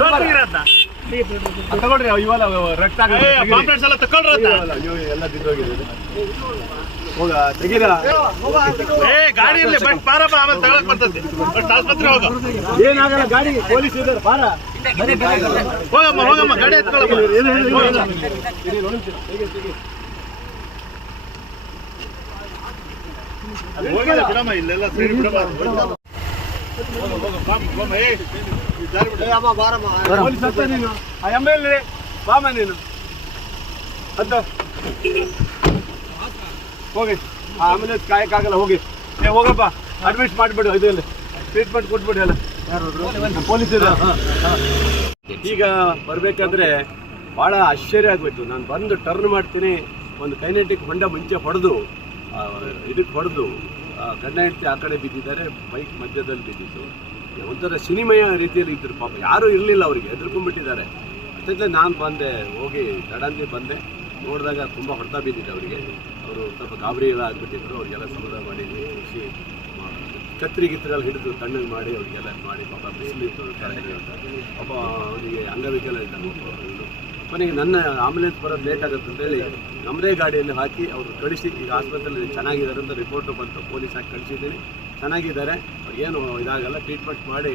ನೋಡಿ ಅದ್ ತಗೊಳ್ರಿ ರಕ್ತ ಎಲ್ಲ ಬಿದ್ದೋಗಿದೆ. ಹೋಗ ತೆಗೀರಾ? ಏ ಗಾಡಿಯಲ್ಲಿ ಬಟ್ ಪಾರಪ್ಪ ಆಮೇಲೆ ತಗೊಳಕ್ ಬರ್ತದೆ. ಬಟ್ ಆಸ್ಪತ್ರೆ ಹೋಗ. ಏನಾಗಲ್ಲ ಗಾಡಿ ಪೊಲೀಸ್ ಇದ್ದಾರೆ ಬಾರ. ಹೋಗಮ್ಮ ಹೋಗಮ್ಮ ಗಾಡಿ ಎತ್ಕೊಳಮ್ಮ. ಬಿಡಮ್ಮ ಇಲ್ಲೆಲ್ಲ ಸೈಡ್ ಬಿಡಮ್ಮ. ನೀನು ಆ ಎಂ ಎಲ್ ಎ ನೀನು ಅಂತ ಹೋಗಿ ಆ ಆಂಬುಲೆನ್ಸ್ ಕಾಯಕ್ಕಾಗಲ್ಲ ಹೋಗಿ ಏ ಹೋಗಪ್ಪ ಅಡ್ಮಿಟ್ ಮಾಡಿಬಿಡು ಇದರಲ್ಲಿ ಟ್ರೀಟ್ಮೆಂಟ್ ಕೊಟ್ಬಿಡಿ ಅಲ್ಲ ಪೊಲೀಸ್ ಇದೆ ಈಗ ಬರಬೇಕಾದ್ರೆ ಭಾಳ ಆಶ್ಚರ್ಯ ಆಗ್ಬಿಟ್ಟು ನಾನು ಬಂದು ಟರ್ನ್ ಮಾಡ್ತೀನಿ. ಒಂದು ಕೈನೆಟಿಕ್ ಹೊಂಡ ಮುಂಚೆ ಹೊಡೆದು ಇದಕ್ಕೆ ಹೊಡೆದು ಗಂಡ ಹೆಂಡತಿ ಆ ಕಡೆ ಬಿದ್ದಿದ್ದಾರೆ ಬೈಕ್ ಮಧ್ಯದಲ್ಲಿ ಬಿದ್ದಿತ್ತು ಒಂಥರ ಸಿನಿಮೆಯ ರೀತಿಯಲ್ಲಿ ಇದ್ದರು ಪಾಪ. ಯಾರೂ ಇರಲಿಲ್ಲ ಅವರಿಗೆ, ಹೆದರ್ಕೊಂಡ್ಬಿಟ್ಟಿದ್ದಾರೆ. ಅಷ್ಟೇ ನಾನು ಬಂದೆ, ಹೋಗಿ ಸಡನ್ಲಿ ಬಂದೆ. ನೋಡಿದಾಗ ತುಂಬ ಹೊಡೆತ ಬಿದ್ದಿದೆ ಅವರಿಗೆ. ಅವರು ಸ್ವಲ್ಪ ಗಾಬರಿ ಎಲ್ಲ ಆಗಿಬಿಟ್ಟಿದ್ರು, ಅವರಿಗೆಲ್ಲ ಸಮಾಧಾನ ಮಾಡಿ, ಖುಷಿ ಕತ್ರಿ ಗಿತ್ರಿಗಳು ಹಿಡಿದು ತಣ್ಣಗೆ ಮಾಡಿ, ಅವರಿಗೆಲ್ಲ ಮಾಡಿ ಪಾಪ ಬಿಸಿಲಿತ್ತು ಅಂತ ಪಾಪ ಅವರಿಗೆ ಅಂಗವಿಕಲ ಇವ್ನು. ಕೊನೆಗೆ ನನ್ನ ಆಂಬುಲೆನ್ಸ್ ಬರೋದು ಲೇಟ್ ಆಗುತ್ತೆ ಅಂತೇಳಿ ನಮ್ಮದೇ ಗಾಡಿಯಲ್ಲಿ ಹಾಕಿ ಅವರು ಕಳಿಸಿ, ಈಗ ಆಸ್ಪತ್ರೆಯಲ್ಲಿ ಚೆನ್ನಾಗಿದ್ದಾರೆ ಅಂತ ರಿಪೋರ್ಟು ಬಂತು ಪೊಲೀಸ್ ಹಾಕಿ ಕಳಿಸಿದ್ದೀನಿ ಚೆನ್ನಾಗಿದ್ದಾರೆ ಏನು ಇದಾಗಲ್ಲ ಟ್ರೀಟ್ಮೆಂಟ್ ಮಾಡಿ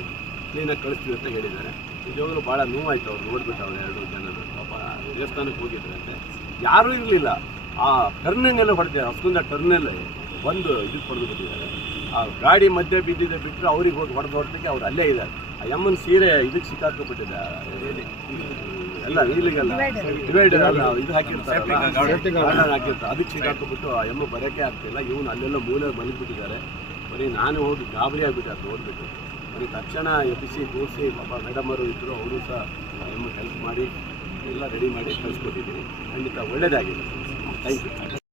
ಕ್ಲೀನಾಗಿ ಕಳಿಸ್ತೀವಿ ಅಂತ ಹೇಳಿದ್ದಾರೆ. ನಿಜವಾಗ್ಲೂ ಭಾಳ ನೋವಾಯ್ತು ಅವ್ರು ನೋಡ್ಬಿಟ್ಟು ಅವ್ರು ಎರಡು ಜನ ಪಾಪ ದೇವಸ್ಥಾನಕ್ಕೆ ಹೋಗಿದ್ರಂತೆ ಯಾರೂ ಇರಲಿಲ್ಲ. ಆ ಟರ್ನಿಂಗೆಲ್ಲ ಹೊಡೆದಿದ್ದಾರೆ ಆ ಟರ್ನಲ್ಲಿ ಬಂದು ಇದು ಹೊಡೆದು ಬಿಟ್ಟಿದ್ದಾರೆ. ಆ ಗಾಡಿ ಮಧ್ಯೆ ಬಿದ್ದಿದೆ ಬಿಟ್ಟರೆ ಅವ್ರಿಗೆ ಹೋಗಿ ಹೊಡೆದು ಅವ್ರು ಅಲ್ಲೇ ಇದ್ದಾರೆ. ಆ ಯಮ್ಮನ ಸೀರೆ ಇದಕ್ಕೆ ಸಿಕ್ಕಾಕೊಂಡ್ಬಿಟ್ಟಿದೆ ಎಲ್ಲಿ? ಇಲ್ಲಿಗೆಲ್ಲ. ಡಿವೈಡರ್ ಅಲ್ಲ ಇದು ಹಾಕಿರ್ತಾರೆ ಹಾಕಿರ್ತಾರೆ. ಅದಕ್ಕೆ ಸಿಕ್ಕಾಕೊಂಡ್ಬಿಟ್ಟು ಆ ಯಮ್ಮ ಬರೋಕ್ಕೆ ಆಗ್ತಿಲ್ಲ. ಇವನು ಅಲ್ಲೆಲ್ಲ ಮೂಲೆ ಮಲಗಿಬಿಟ್ಟಿದ್ದಾರೆ ಬರೀ ನಾನು ಹೋಗಿ ಗಾಬರಿ ಆಗಿಬಿಟ್ಟೆ ಅದು ನೋಡ್ಬಿಟ್ಟು. ಬರೀ ತಕ್ಷಣ ಎಬ್ಬಿಸಿ ಕೂರಿಸಿ ಪಾಪ ಮೇಡಮರು ಇದ್ದರು ಅವರು ಸಹ ಆ ಹೆಲ್ಪ್ ಮಾಡಿ ಎಲ್ಲ ರೆಡಿ ಮಾಡಿ ಕಳಿಸ್ಕೊಟ್ಟಿದ್ದೀನಿ ಖಂಡಿತ ಒಳ್ಳೆಯದಾಗಿದೆ ಥ್ಯಾಂಕ್ ಯು